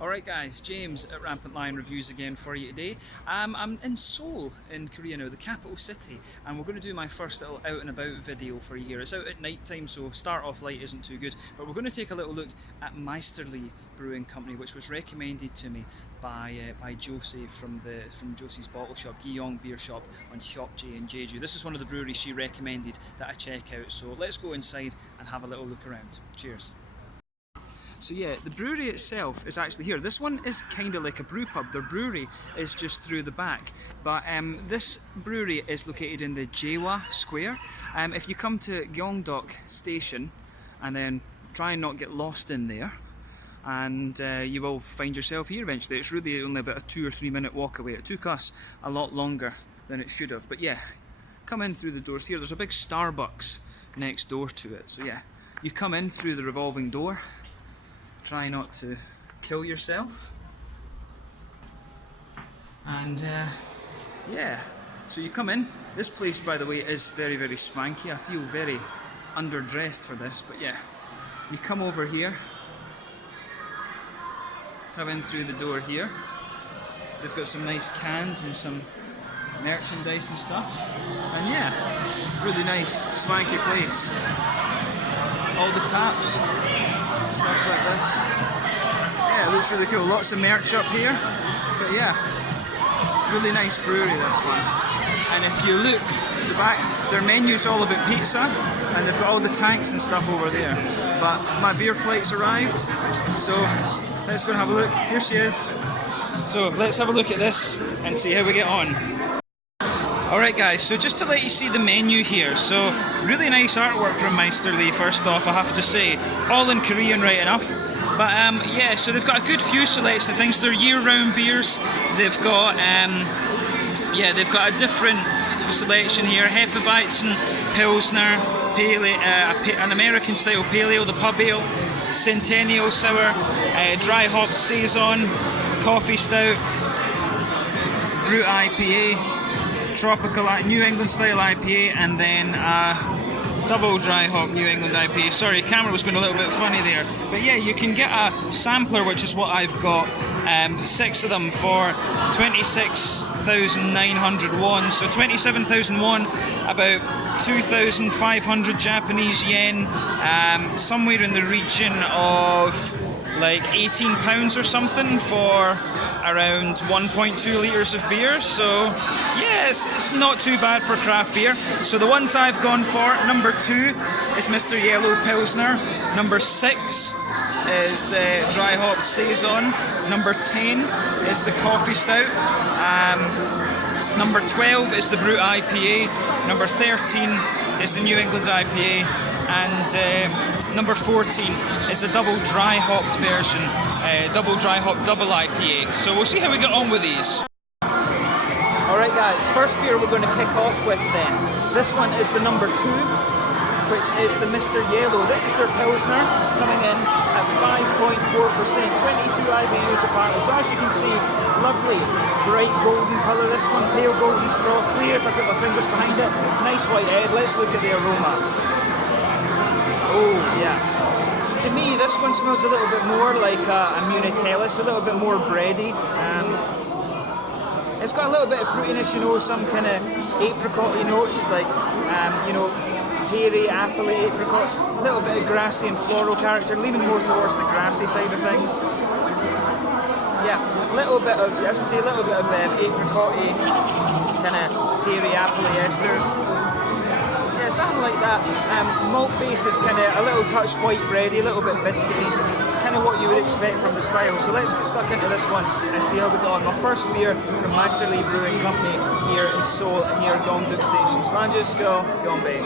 Alright guys, James at Rampant Lion Reviews again for you today. I'm in Seoul in Korea now, the capital city, and we're going to do my first little out and about video for you here. It's out at night time, so start off light isn't too good, but we're going to take a little look at Mysterlee Brewing Company, which was recommended to me by Josie from Josie's bottle shop, Gyeong Beer Shop on Hyopje in Jeju. This is one of the breweries she recommended that I check out, so let's go inside and have a little look around. Cheers. So yeah, the brewery itself is actually here. This one is kind of like a brew pub. Their brewery is just through the back. But this brewery is located in the Jaewa Square. If you come to Gyeongdok Station and then try and not get lost in there, and you will find yourself here eventually. It's really only about a 2 or 3 minute walk away. It took us a lot longer than it should have. But yeah, come in through the doors here. There's a big Starbucks next door to it. So yeah, you come in through the revolving door. Try not to kill yourself, and yeah, so you come in. This place, by the way, is very, very swanky. I feel very underdressed for this, but yeah, you come over here, come in through the door here. They've got some nice cans and some merchandise and stuff, and yeah, really nice swanky place. All the taps, stuff like this. Yeah, it looks really cool. Lots of merch up here. But yeah, really nice brewery, this one. And if you look at the back, their menu's all about pizza, and they've got all the tanks and stuff over there. But my beer flight's arrived, so let's go and have a look. Here she is. So let's have a look at this and see how we get on. Alright guys, so just to let you see the menu here, so really nice artwork from Mysterlee first off, I have to say. All in Korean right enough. But yeah, so they've got a good few selection of things. They're year-round beers. They've got they've got a different selection here. Hefeweizen, Pilsner, Pale, an American style Pale Ale, the Pub Ale, Centennial Sour, Dry Hopped Saison, Coffee Stout, Brut IPA, Tropical New England style IPA, and then double dry hop New England IPA. Sorry, camera was going a little bit funny there. But yeah, you can get a sampler, which is what I've got. 6 of them for 26,900 won. So 27,000 won, about 2,500 Japanese yen. Somewhere in the region of like £18 or something for around 1.2 litres of beer. So yes, it's not too bad for craft beer. So the ones I've gone for, number 2 is Mr. Yellow Pilsner, number 6 is Dry Hop Saison, number 10 is the Coffee Stout, number 12 is the Brut IPA, number 13 is the New England IPA, and number 14 is the double dry hopped version, double dry hop double IPA. So we'll see how we get on with these. Alright guys, first beer we're going to kick off with then. This one is the number 2, which is the Mr. Yellow. This is their Pilsner, coming in at 5.4%, 22 IBUs a bottle. So as you can see, lovely, bright golden colour. This one, pale golden straw, clear if I put my fingers behind it. Nice white head. Let's look at the aroma. Oh yeah. To me, this one smells a little bit more like a Munich Helles, a little bit more bready. It's got a little bit of fruitiness, you know, some kind of apricot-y notes, like, you know, hairy, appley apricots, a little bit of grassy and floral character, leaning more towards the grassy side of things. Yeah, a little bit of, as I say, a little bit of apricot-y, kind of hairy, appley esters. Yeah, something like that. Malt base is kind of a little touch white bready, a little bit biscuity, kind of what you would expect from the style. So let's get stuck into this one and see how we go on. My first beer from Mysterlee Brewing Company here in Seoul, near Gyeongdok Station. Slanjusko, Gyeongbei.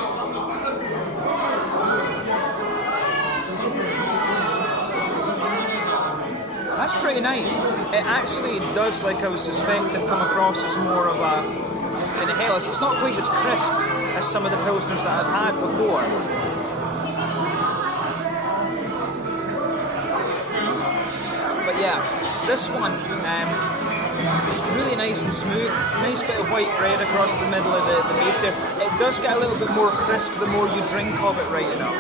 That's pretty nice. It actually does, like I was suspecting, come across as more of a kind of Helles. It's not quite as crisp as some of the Pilsners that I've had before. But yeah, this one, really nice and smooth. Nice bit of white bread across the middle of the base there. It does get a little bit more crisp the more you drink of it right enough.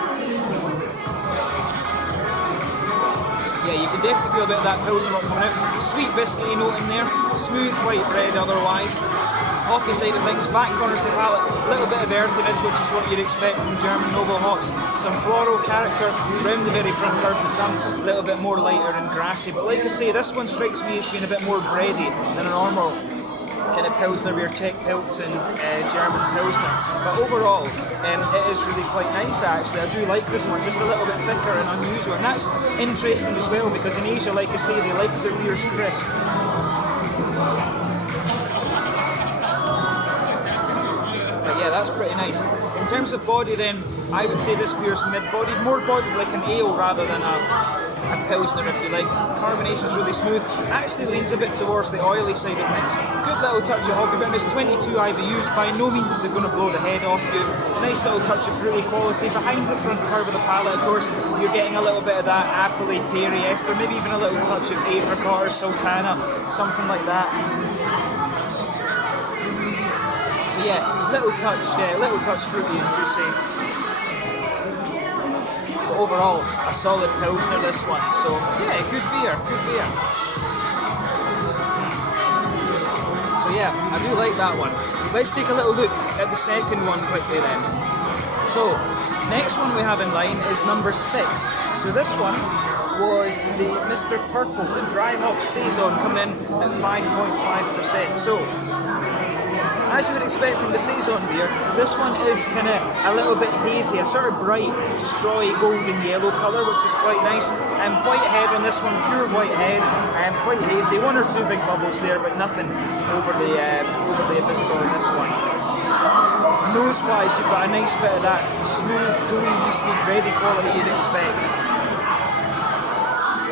yeah, you can definitely feel a bit of that Pilsner malt coming out. Sweet biscuity note in there, smooth white bread otherwise. Hoppy side of things, back corners of the palate, a little bit of earthiness, which is what you'd expect from German noble hops. Some floral character round the very front curve of the tongue, a little bit more lighter and grassy. But like I say, this one strikes me as being a bit more bready than a normal kind of Pilsner beer, Czech Pilz and German Pilsner. But overall, it is really quite nice actually. I do like this one, just a little bit thicker and unusual. And that's interesting as well, because in Asia, like I say, they like their beers crisp. Yeah, that's pretty nice. In terms of body then, I would say this beer is mid-bodied, more bodied like an ale rather than a Pilsner if you like. Carbonation is really smooth, actually leans a bit towards the oily side of things. Good little touch of hoppy bitterness, 22 IBUs, by no means is it going to blow the head off you. Nice little touch of fruity quality. Behind the front curve of the palate, of course, you're getting a little bit of that appley, peary ester, maybe even a little touch of apricot or sultana, something like that. So yeah, little touch fruity and juicy. But overall, a solid Pilsner this one. So yeah, good beer. So yeah, I do like that one. Let's take a little look at the second one quickly then. So, next one we have in line is number 6. So this one was the Mr. Purple, the dry hop saison, coming in at 5.5%. So, as you would expect from the saison beer, this one is kind of a little bit hazy, a sort of bright, strawy, golden yellow colour, which is quite nice. White head on this one, pure white head, quite hazy. 1 or 2 big bubbles there, but nothing overly visible in this one. Nose-wise, you've got a nice bit of that smooth, doughy, yeasty, bready quality you'd expect.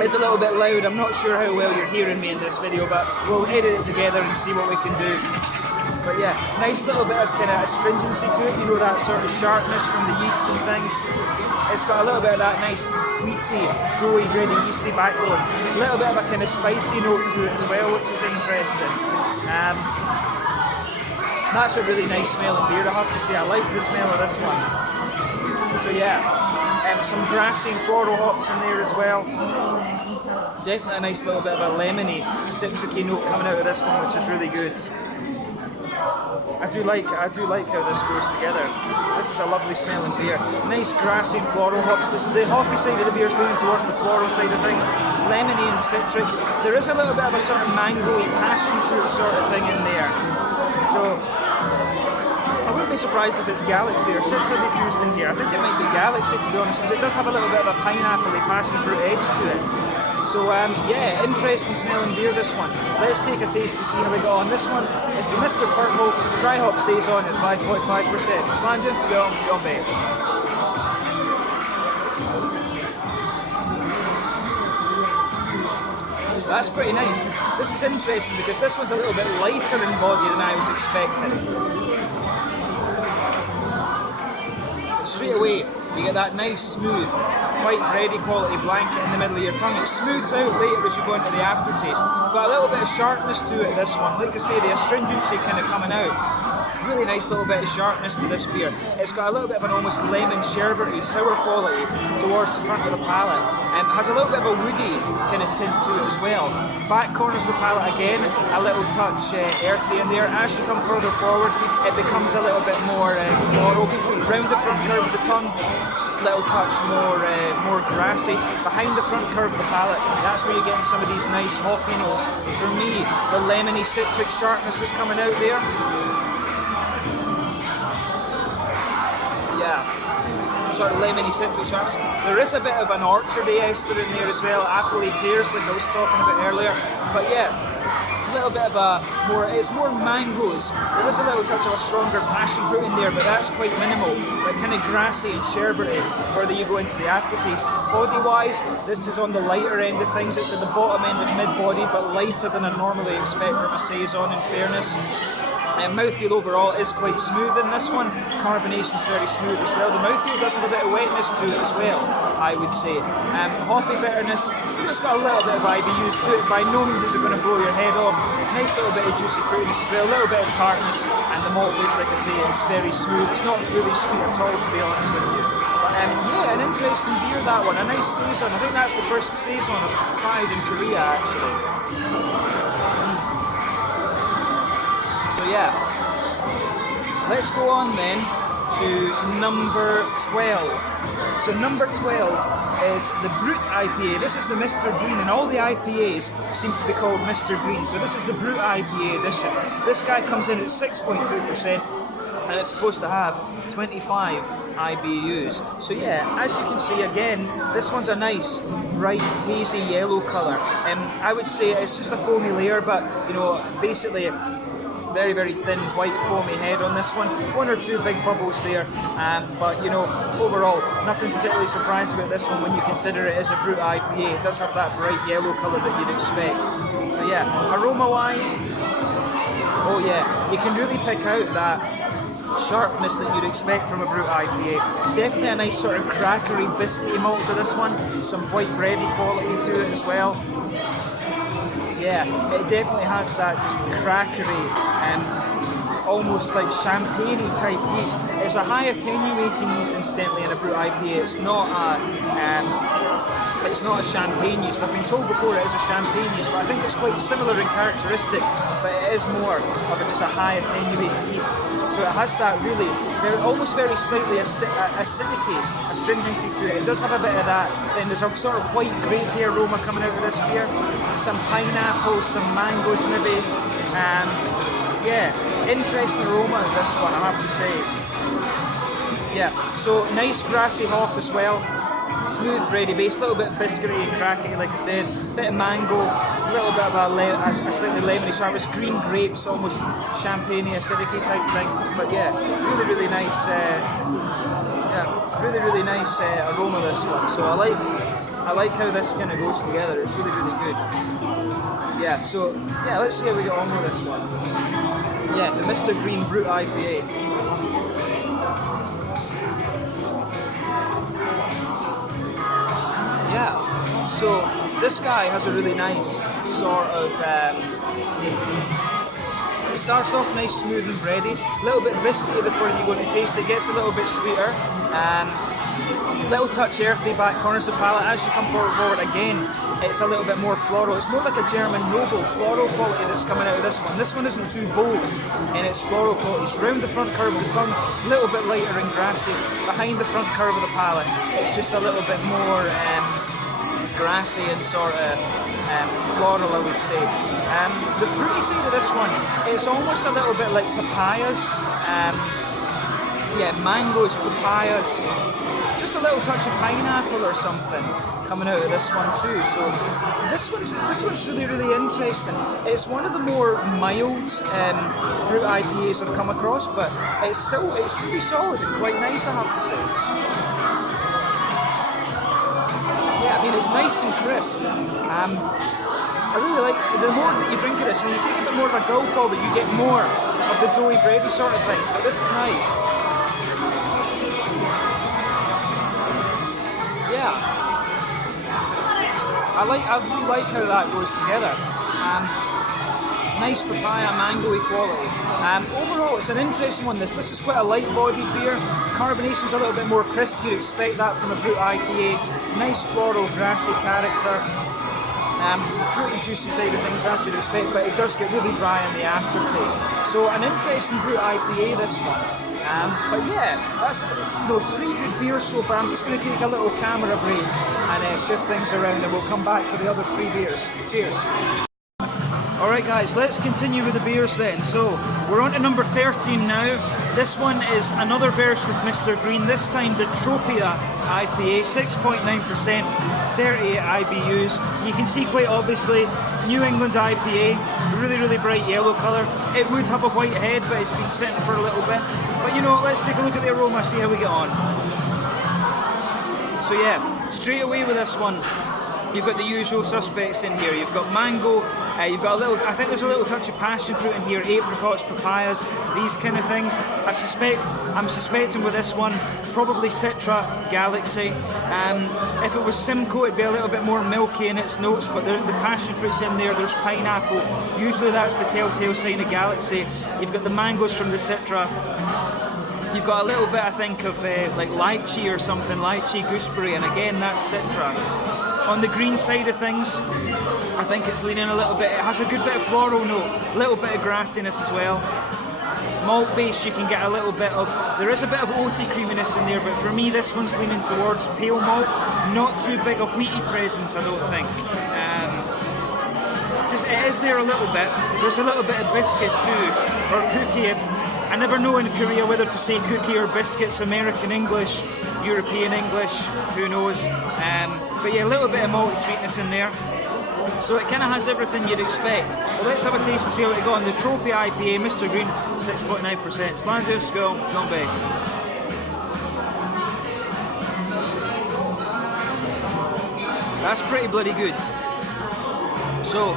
It's a little bit loud. I'm not sure how well you're hearing me in this video, but we'll edit it together and see what we can do. But yeah, nice little bit of kind of astringency to it, you know, that sort of sharpness from the yeast and things. It's got a little bit of that nice wheaty, doughy, bready, yeasty backbone. A little bit of a kind of spicy note to it as well, which is interesting. That's a really nice smelling beer, I have to say. I like the smell of this one. So yeah, some grassy and floral hops in there as well. Definitely a nice little bit of a lemony, citricy note coming out of this one, which is really good. I do like how this goes together. This is a lovely smelling beer. Nice grassy and floral hops. The hoppy side of the beer is leaning towards the floral side of things. Lemony and citric. There is a little bit of a sort of mango-y passion fruit sort of thing in there. So I wouldn't be surprised if it's Galaxy or citric used in here. I think it might be Galaxy, to be honest, because it does have a little bit of a pineapple-y passion fruit edge to it. So yeah, interesting smelling beer this one. Let's take a taste and see how we go on. This one is the Mr. Purple Dry Hop Saison at 5.5%. Slangen, go on, babe. That's pretty nice. This is interesting because this one's a little bit lighter in body than I was expecting. But straight away, you get that nice, smooth, white bready quality blanket in the middle of your tongue. It smooths out later as you go into the aftertaste. Got a little bit of sharpness to it, this one. Like I say, the astringency kind of coming out. Really nice little bit of sharpness to this beer. It's got a little bit of an almost lemon sherbety, sour quality towards the front of the palate. And has a little bit of a woody kind of tint to it as well. Back corners of the palate again, a little touch earthy in there. As you come further forward, it becomes a little bit more floral. Round the front curve of the tongue, little touch more grassy. Behind the front curve of the palate, that's where you're getting some of these nice hoppy notes. For me, the lemony citric sharpness is coming out there. Yeah, sort of lemony citric sharpness. There is a bit of an orchardy ester in there as well, appley pears like I was talking about earlier. But yeah, a little bit of it's more mangoes. There is a little touch of a stronger passion fruit in there, but that's quite minimal. But kind of grassy and sherbety further you go into the aftertaste. Body-wise, this is on the lighter end of things. It's at the bottom end of mid-body, but lighter than I normally expect from a saison, in fairness. Mouthfeel overall is quite smooth in this one. Carbonation's very smooth as well. The mouthfeel does have a bit of wetness to it as well, I would say. Hoppy bitterness, it's got a little bit of IBUs to it. By no means is it going to blow your head off. Nice little bit of juicy fruitiness as well, a little bit of tartness, and the malt base, like I say, is very smooth. It's not really sweet at all, to be honest with you. But yeah, an interesting beer, that one. A nice saison. I think that's the first saison I've tried in Korea, actually. So yeah, let's go on then to number 12. So number 12 is the Brut IPA. This is the Mr. Green, and all the IPAs seem to be called Mr. Green. So this is the Brut IPA edition. This guy comes in at 6.2%, and it's supposed to have 25 IBUs. So yeah, as you can see again, this one's a nice, bright, hazy yellow colour. I would say it's just a foamy layer, but you know, basically very, very thin white foamy head on this one. One or two big bubbles there, but you know, overall, nothing particularly surprising about this one when you consider it as a Brut IPA. It does have that bright yellow colour that you'd expect. So yeah, aroma-wise, oh yeah, you can really pick out that sharpness that you'd expect from a Brut IPA. Definitely a nice sort of crackery, biscuity malt to this one. Some white bready quality to it as well. Yeah, it definitely has that just crackery, almost like champagne-y type yeast. It's a high attenuating yeast, incidentally, in a Brut IPA. It's not a champagne yeast. I've been told before it is a champagne yeast, but I think it's quite similar in characteristic, but it is more of just a high attenuated yeast. So it has that really, almost very slightly acidity, astringency to it. It does have a bit of that. Then there's a sort of white grapey aroma coming out of this beer. Some pineapple, some mangoes maybe. Yeah, interesting aroma of this one, I have to say. Yeah, so nice grassy hop as well. Smooth bready base, a little bit biscuity and cracky, like I said. Bit of mango, a little bit of a slightly lemony sharp. It's green grapes, almost champagne-y acidity type thing. But yeah, really, really nice. Really nice aroma this one. So I like how this kind of goes together. It's really, really good. Yeah. So yeah, let's see how we get on with this one. Yeah, the Mr. Green Brut IPA. Yeah, so this guy has a really nice sort of, it starts off nice, smooth and bready, a little bit biscuity before you go to taste it, gets a little bit sweeter, little touch earthy back corners of the palate. As you come forward again, it's a little bit more floral. It's more like a German noble floral quality that's coming out of this one. This one isn't too bold in its floral qualities. Round the front curve of the tongue, a little bit lighter and grassy. Behind the front curve of the palate, it's just a little bit more grassy and sort of floral, I would say. The fruity side of this one, it's almost a little bit like papayas. Yeah, mangoes, papayas, just a little touch of pineapple or something coming out of this one too. So this one's really, really interesting. It's one of the more mild fruit IPAs I've come across, but it's really solid and quite nice, I have to say. Yeah, I mean, it's nice and crisp. I really like, the more that you drink of this, when you take a bit more of a gulp of it, you get more of the doughy, bready sort of things, but this is nice. Yeah, I do like how that goes together. Nice papaya, mango-y quality. Overall, it's an interesting one. This is quite a light-bodied beer. Carbonation's a little bit more crisp. You'd expect that from a Brut IPA. Nice floral, grassy character. Fruity, juicy side of things, as you'd expect, but it does get really dry in the aftertaste. So an interesting Brut IPA, this one. But yeah, that's 3 good beers so far. I'm just going to take a little camera break and shift things around, and we'll come back for the other 3 beers. Cheers. Alright guys, let's continue with the beers then. So, we're on to number 13 now. This one is another version of Mr. Green, this time the Tropia IPA, 6.9%, 38 IBUs. You can see quite obviously, New England IPA, really, really bright yellow colour. It would have a white head, but it's been sitting for a little bit. But you know, let's take a look at the aroma, see how we get on. So yeah, straight away with this one, you've got the usual suspects in here. You've got mango, you've got a little, I think there's a little touch of passion fruit in here, apricots, papayas, these kind of things. I'm suspecting with this one, probably Citra, Galaxy. If it was Simcoe, it'd be a little bit more milky in its notes, but the passion fruit's in there, there's pineapple. Usually that's the telltale sign of Galaxy. You've got the mangoes from the Citra. You've got a little bit, I think, of like lychee or something, lychee gooseberry, and again that's Citra. On the green side of things, I think it's leaning a little bit, it has a good bit of floral note, a little bit of grassiness as well. Malt base, you can get a little bit of, there is a bit of oaty creaminess in there, but for me this one's leaning towards pale malt, not too big a wheaty presence, I don't think. Just, it is there a little bit, there's a little bit of biscuit too, or cookie. I never know in Korea whether to say cookie or biscuits, American English, European English, who knows. But yeah, a little bit of malty sweetness in there. So it kind of has everything you'd expect. Well, let's have a taste and see how it got on the Trophy IPA, Mr. Green, 6.9%. Slanter, Skull, Gumby. That's pretty bloody good. So,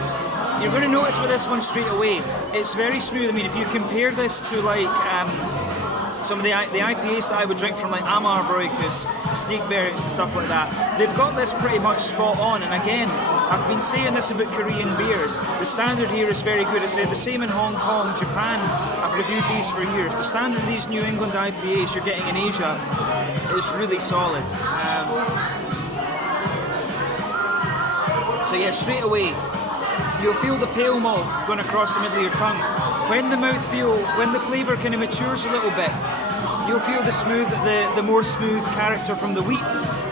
you're going to notice with this one straight away, it's very smooth. I mean, if you compare this to like some of the IPAs that I would drink from like Amar Brewers, Stigbergs and stuff like that, they've got this pretty much spot on. And again, I've been saying this about Korean beers. The standard here is very good. I said the same in Hong Kong, Japan. I've reviewed these for years. The standard of these New England IPAs you're getting in Asia is really solid. So yeah, straight away, you'll feel the pale malt going across the middle of your tongue. When the flavour kind of matures a little bit, you'll feel the more smooth character from the wheat.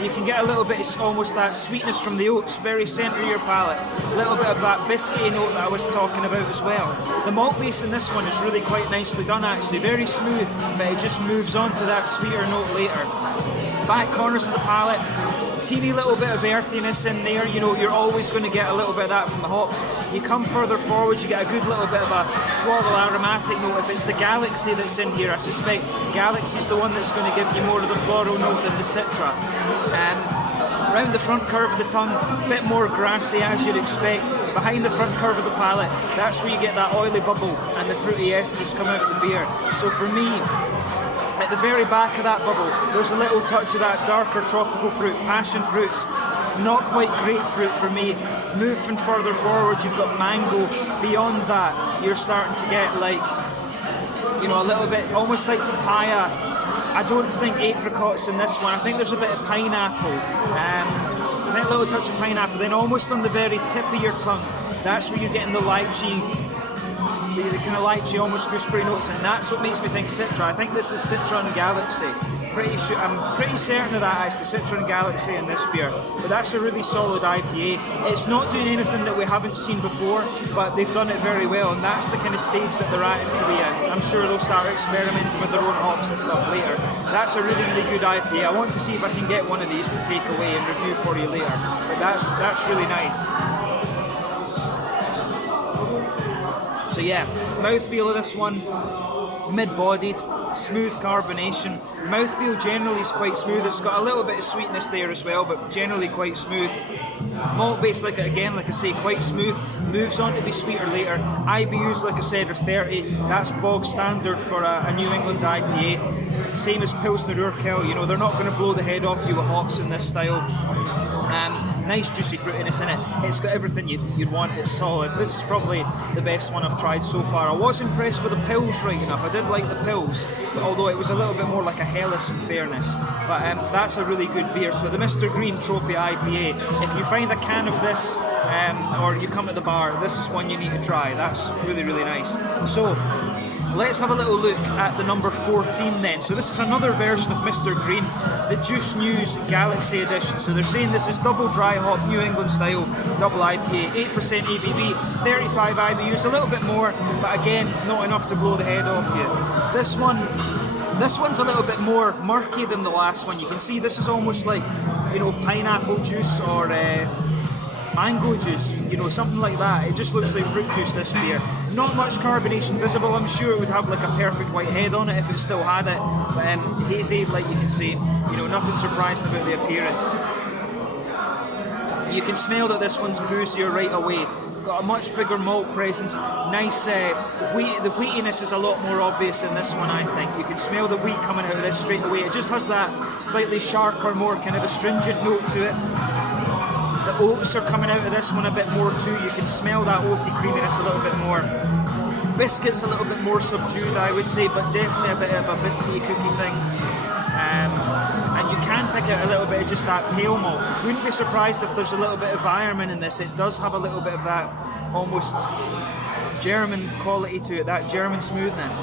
You can get a little bit of almost that sweetness from the oats, very centre of your palate. A little bit of that biscuity note that I was talking about as well. The malt base in this one is really quite nicely done actually, very smooth, but it just moves on to that sweeter note later. Back corners of the palate, teeny little bit of earthiness in there, you know, you're always going to get a little bit of that from the hops. You come further forward, you get a good little bit of a floral aromatic note. If it's the Galaxy that's in here, I suspect Galaxy's the one that's going to give you more of the floral note than the Citra. Around the front curve of the tongue, a bit more grassy as you'd expect. Behind the front curve of the palate, that's where you get that oily bubble and the fruity esters come out of the beer. So for me, at the very back of that bubble, there's a little touch of that darker tropical fruit, passion fruits, not quite grapefruit for me. Moving further forward, you've got mango. Beyond that, you're starting to get like, you know, a little bit, almost like papaya. I don't think apricots in this one. I think there's a bit of pineapple. I think a little touch of pineapple. Then almost on the very tip of your tongue, that's where you're getting the lychee, the kind of lychee, almost gooseberry notes, and that's what makes me think Citra. I think this is Citra and Galaxy. I'm pretty certain of that actually, Citra and Galaxy in this beer. But that's a really solid IPA. It's not doing anything that we haven't seen before, but they've done it very well, and that's the kind of stage that they're at in Korea. I'm sure they'll start experimenting with their own hops and stuff later. That's a really, really good IPA. I want to see if I can get one of these to take away and review for you later. But that's really nice. So yeah, mouthfeel of this one, mid-bodied, smooth carbonation. Mouthfeel generally is quite smooth. It's got a little bit of sweetness there as well, but generally quite smooth. Malt base, like I say, quite smooth. Moves on to be sweeter later. IBUs, like I said, are 30. That's bog standard for a New England IPA. Same as Pilsner Urquell. You know, they're not going to blow the head off you with hops in this style. Nice juicy fruitiness in it. It's got everything you'd want. It's solid. This is probably the best one I've tried so far. I was impressed with the pills right enough. I did like the pills, but although it was a little bit more like a Helles in fairness. But that's a really good beer. So the Mr. Green Trophy IPA, if you find a can of this or you come at the bar, this is one you need to try. That's really, really nice. So let's have a little look at the number 14 then. So this is another version of Mr. Green, the Juice News Galaxy Edition. So they're saying this is double dry hop, New England style, double IPA, 8% ABV, 35 IBUs, a little bit more, but again, not enough to blow the head off you. This one's a little bit more murky than the last one. You can see this is almost like, you know, pineapple juice or mango juice, you know, something like that. It just looks like fruit juice, this beer. Not much carbonation visible. I'm sure it would have like a perfect white head on it if it still had it, but hazy, like you can see, you know, nothing surprising about the appearance. You can smell that this one's boozier right away. Got a much bigger malt presence. Nice wheat. The wheatiness is a lot more obvious in this one, I think. You can smell the wheat coming out of this straight away. It just has that slightly sharper, more kind of astringent note to it. The oats are coming out of this one a bit more too. You can smell that oaty creaminess a little bit more. Biscuit's a little bit more subdued, I would say, but definitely a bit of a biscuity cookie thing. And you can pick out a little bit of just that pale malt. Wouldn't be surprised if there's a little bit of environment in this. It does have a little bit of that almost German quality to it, that German smoothness.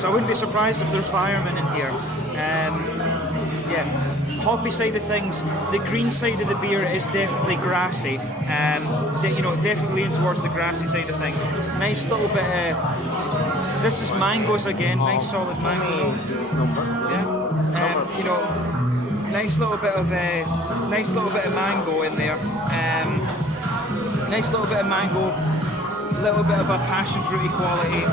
So I wouldn't be surprised if there's environment in here. Yeah, hoppy side of things, the green side of the beer is definitely grassy. Definitely leaning towards the grassy side of things. Nice little bit of, this is mangoes again, nice solid mango. Yeah. Nice little bit of mango in there. Nice little bit of mango, little bit of a passion fruity quality.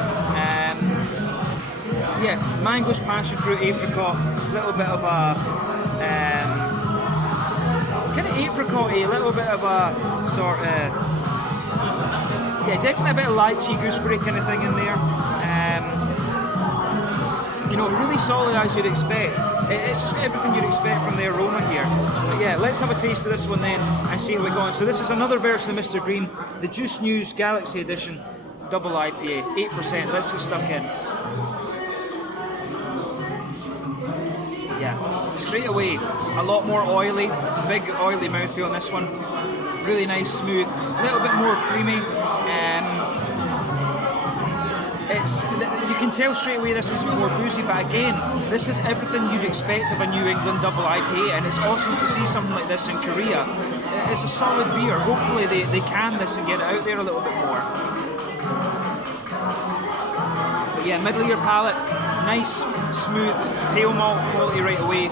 Yeah, mangoes, passion fruit, apricot, little bit of a kind of apricot-y, a little bit of a sort of, yeah, definitely a bit of lychee, gooseberry kind of thing in there. Really solid as you'd expect. It's just everything you'd expect from the aroma here. But yeah, let's have a taste of this one then and see how we go on. So this is another version of Mr. Green, the Juice News Galaxy Edition Double IPA, 8%. Let's get stuck in. Yeah, straight away, a lot more oily, big oily mouthfeel on this one. Really nice, smooth, a little bit more creamy. You can tell straight away this was a bit more boozy, but again, this is everything you'd expect of a New England double IPA, and it's awesome to see something like this in Korea. It's a solid beer. Hopefully they can this and get it out there a little bit more. But yeah, middle of your palate, nice, smooth, pale malt quality right away.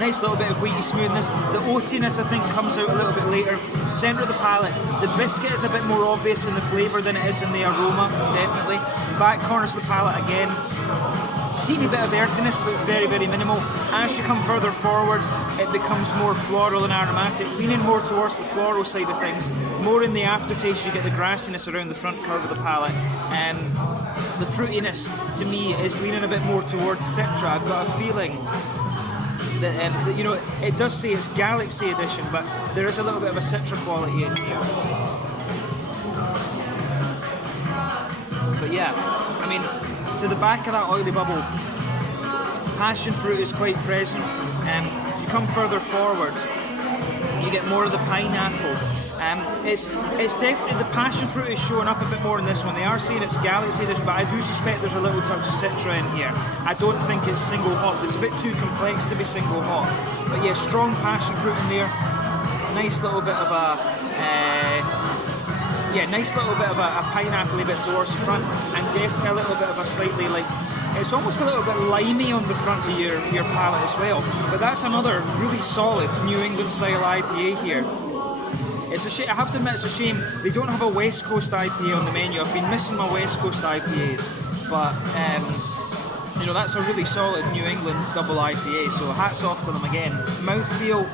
Nice little bit of wheaty smoothness. The oatiness, I think, comes out a little bit later. Centre of the palate, the biscuit is a bit more obvious in the flavour than it is in the aroma, definitely. Back corners of the palate again. Teeny bit of earthiness, but very, very minimal. As you come further forward, it becomes more floral and aromatic, leaning more towards the floral side of things. More in the aftertaste, you get the grassiness around the front curve of the palate. The fruitiness, to me, is leaning a bit more towards Citra. I've got a feeling that, it does say it's Galaxy Edition, but there is a little bit of a Citra quality in here. But yeah, I mean, to the back of that oily bubble, passion fruit is quite present. You come further forward, you get more of the pineapple. It's definitely, the passion fruit is showing up a bit more in this one. They are saying it's Galaxy Edition, but I do suspect there's a little touch of Citra in here. I don't think it's single hop. It's a bit too complex to be single hop. But yeah, strong passion fruit in there. Nice little bit of a pineapple-y bit towards the front, and definitely a little bit of a slightly it's almost a little bit limey on the front of your palate as well. But that's another really solid New England style IPA here. It's a shame, I have to admit, it's a shame they don't have a West Coast IPA on the menu. I've been missing my West Coast IPAs, but that's a really solid New England double IPA, so hats off to them again. Mouthfeel,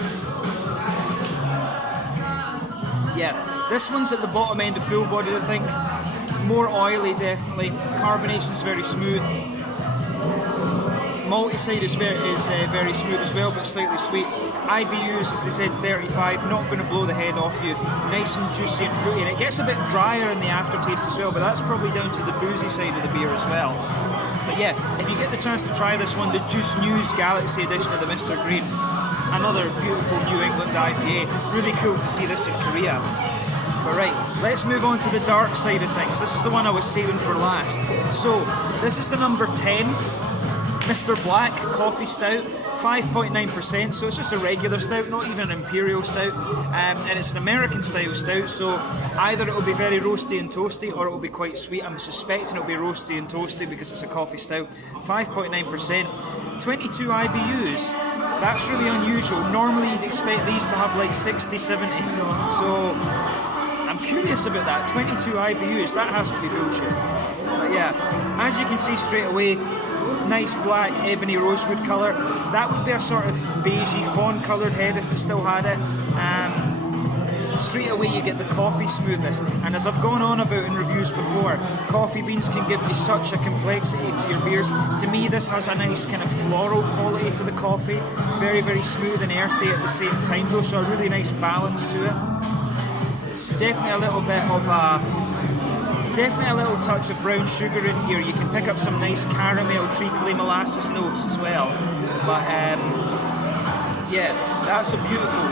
yeah, this one's at the bottom end of full bodied, I think. More oily, definitely. Carbonation's very smooth. Malty side is very smooth as well, but slightly sweet. IBUs, as they said, 35, not going to blow the head off you. Nice and juicy and fruity, and it gets a bit drier in the aftertaste as well, but that's probably down to the boozy side of the beer as well. But yeah, if you get the chance to try this one, the Juice News Galaxy Edition of the Mr. Green, another beautiful New England IPA. Really cool to see this in Korea. But right, let's move on to the dark side of things. This is the one I was saving for last. So, this is the number 10. Mr. Black Coffee Stout, 5.9%, so it's just a regular stout, not even an imperial stout, and it's an American style stout, so either it will be very roasty and toasty, or it will be quite sweet. I'm suspecting it will be roasty and toasty because it's a coffee stout. 5.9%, 22 IBUs. That's really unusual. Normally you'd expect these to have like 60, 70, so I'm curious about that. 22 IBUs, that has to be bullshit. But yeah, as you can see straight away, nice black ebony rosewood colour. That would be a sort of beigey fawn coloured head if it still had it. Straight away you get the coffee smoothness, and as I've gone on about in reviews before, coffee beans can give you such a complexity to your beers. To me, this has a nice kind of floral quality to the coffee, very, very smooth and earthy at the same time though, so a really nice balance to it. Definitely a little bit of a Definitely a little touch of brown sugar in here. You can pick up some nice caramel, treacly molasses notes as well. But yeah, that's a beautiful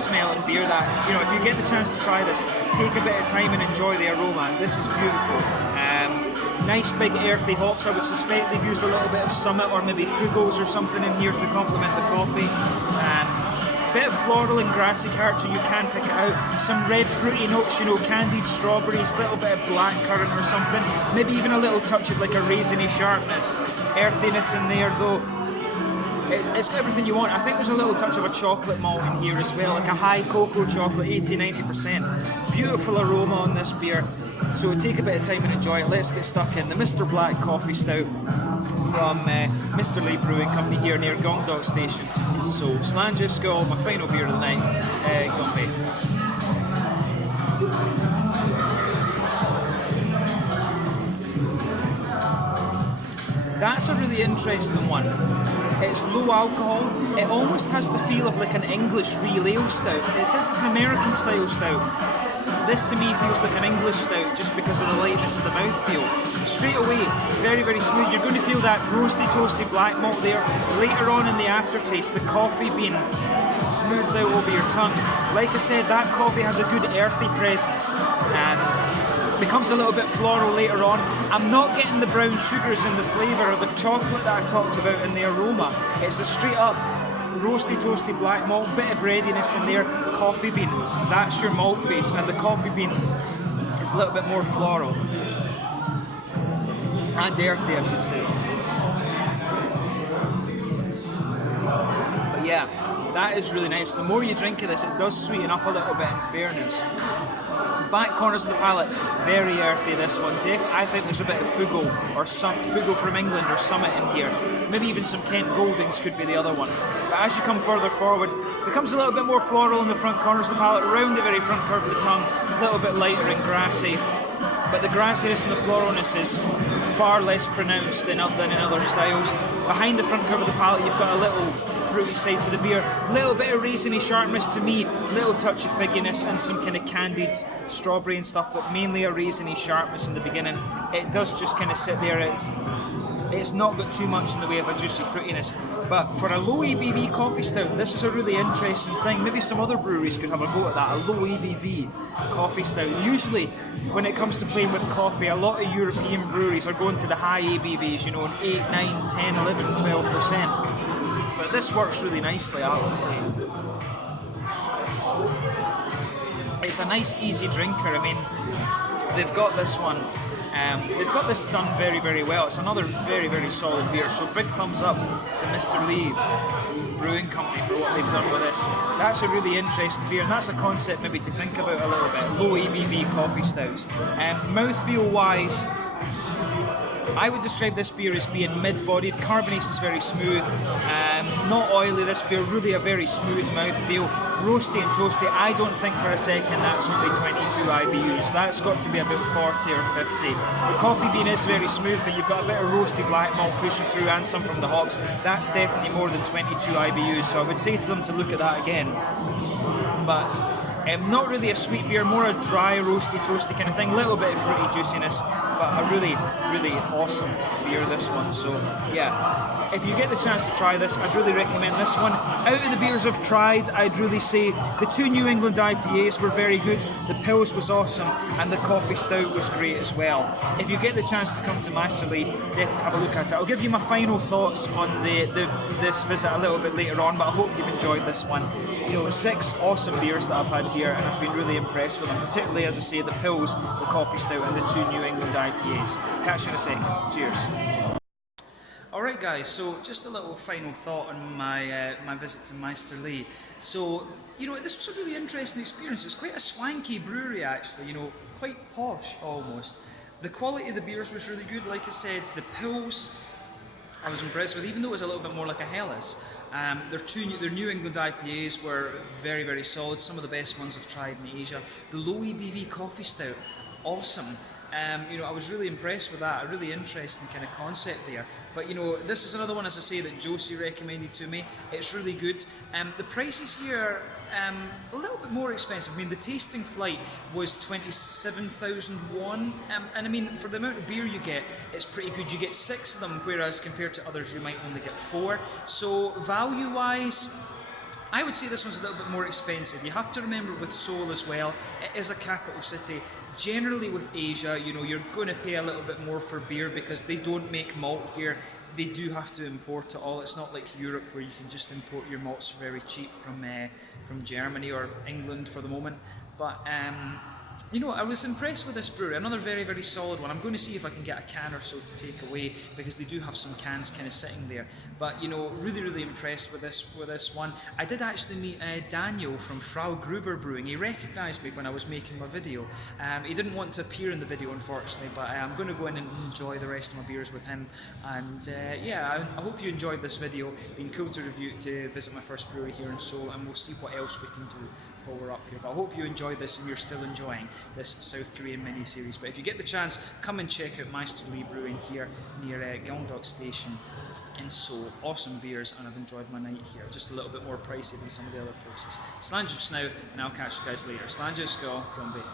smelling beer. That, you know, if you get the chance to try this, take a bit of time and enjoy the aroma. This is beautiful. Nice big earthy hops. I would suspect they've used a little bit of Summit or maybe Fugos or something in here to complement the coffee. Bit of floral and grassy character, you can pick it out. Some red fruity notes, you know, candied strawberries, little bit of blackcurrant or something. Maybe even a little touch of like a raisiny sharpness. Earthiness in there though. It's everything you want. I think there's a little touch of a chocolate malt in here as well, like a high cocoa chocolate, 80-90%. Beautiful aroma on this beer. So take a bit of time and enjoy it. Let's get stuck in. The Mr. Black Coffee Stout from Mysterlee Brewing Company here near Gongdok Station. So Slange Skull, my final beer of the night, Gumby. That's a really interesting one. It's low alcohol. It almost has the feel of like an English real ale stout. It says it's an American style stout. This to me feels like an English stout just because of the lightness of the mouthfeel. Straight away, very, very smooth. You're going to feel that roasty, toasty black malt there. Later on in the aftertaste, the coffee bean smooths out over your tongue. Like I said, that coffee has a good earthy presence and becomes a little bit floral later on. I'm not getting the brown sugars in the flavour or the chocolate that I talked about in the aroma. It's a straight up roasty, toasty black malt, bit of breadiness in there, coffee bean. That's your malt base, and the coffee bean is a little bit more floral. And earthy, I should say. But yeah, that is really nice. The more you drink of this, it does sweeten up a little bit in fairness. Back corners of the palate, very earthy this one. I think there's a bit of Fugo or some Fugo from England or Summit in here. Maybe even some Kent Goldings could be the other one. But as you come further forward, it becomes a little bit more floral in the front corners of the palate, around the very front curve of the tongue, a little bit lighter and grassy. But the grassiness and the floralness is far less pronounced than in other styles. Behind the front curve of the palate, you've got a little fruity side to the beer, a little bit of raisiny sharpness to me, a little touch of figginess and some kind of candied strawberry and stuff, but mainly a raisiny sharpness in the beginning. It does just kind of sit there. It's not got too much in the way of a juicy fruitiness. But for a low ABV coffee stout, this is a really interesting thing. Maybe some other breweries could have a go at that, a low ABV coffee stout. Usually, when it comes to playing with coffee, a lot of European breweries are going to the high ABVs, you know, 8, 9, 10, 11, 12%. But this works really nicely, I would say. It's a nice, easy drinker. I mean, they've got this one. They've got this done very, very well. It's another very, very solid beer. So big thumbs up to Mysterlee Brewing Company for what they've done with this. That's a really interesting beer, and that's a concept maybe to think about a little bit. Low ABV coffee stouts. Mouthfeel wise, I would describe this beer as being mid-bodied. Carbonation is very smooth, not oily. This beer, really a very smooth mouthfeel. Roasty and toasty. I don't think for a second that's only 22 IBUs. That's got to be about 40 or 50. The coffee bean is very smooth, but you've got a bit of roasty black malt pushing through and some from the hops. That's definitely more than 22 IBUs. So I would say to them to look at that again. But not really a sweet beer, more a dry, roasty, toasty kind of thing. Little bit of fruity juiciness, but a really, really awesome beer, this one. So yeah, if you get the chance to try this, I'd really recommend this one. Out of the beers I've tried, I'd really say the 2 New England IPAs were very good, the Pils was awesome, and the Coffee Stout was great as well. If you get the chance to come to Mysterlee, definitely have a look at it. I'll give you my final thoughts on this visit a little bit later on, but I hope you've enjoyed this one. You know, 6 awesome beers that I've had here, and I've been really impressed with them, particularly, as I say, the Pils, the Coffee Stout, and the 2 New England IPAs. Catch you in a second. Cheers. Alright guys, so just a little final thought on my visit to Mysterlee. So, you know, this was a really interesting experience. It's quite a swanky brewery actually, you know, quite posh almost. The quality of the beers was really good, like I said. The Pils I was impressed with, even though it was a little bit more like a Helles. Their New England IPAs were very, very solid, some of the best ones I've tried in Asia. The low ABV coffee stout, awesome. You know, I was really impressed with that, a really interesting kind of concept there. But you know, this is another one, as I say, that Josie recommended to me. It's really good. The prices here a little bit more expensive. I mean, the tasting flight was 27,000 won, and I mean, for the amount of beer you get, it's pretty good. You get 6 of them, whereas compared to others, you might only get 4. So value-wise, I would say this one's a little bit more expensive. You have to remember with Seoul as well, it is a capital city. Generally with Asia, you know, you're going to pay a little bit more for beer because they don't make malt here. They do have to import it all. It's not like Europe where you can just import your malts very cheap from Germany or England for the moment. But you know, I was impressed with this brewery. Another very, very solid one. I'm going to see if I can get a can or so to take away because they do have some cans kind of sitting there. But you know, really, really impressed with this one. I did actually meet Daniel from Frau Gruber Brewing. He recognised me when I was making my video. He didn't want to appear in the video, unfortunately, but I'm going to go in and enjoy the rest of my beers with him. And yeah, I hope you enjoyed this video. Been cool to visit my first brewery here in Seoul, and we'll see what else we can do while we're up here. But I hope you enjoyed this and you're still enjoying this South Korean mini-series. But if you get the chance, come and check out Mysterlee Brewing here near Gyeongdeok Station in Seoul. Awesome beers, and I've enjoyed my night here. Just a little bit more pricey than some of the other places. Slange just now, and I'll catch you guys later. Slange, go, Gombe.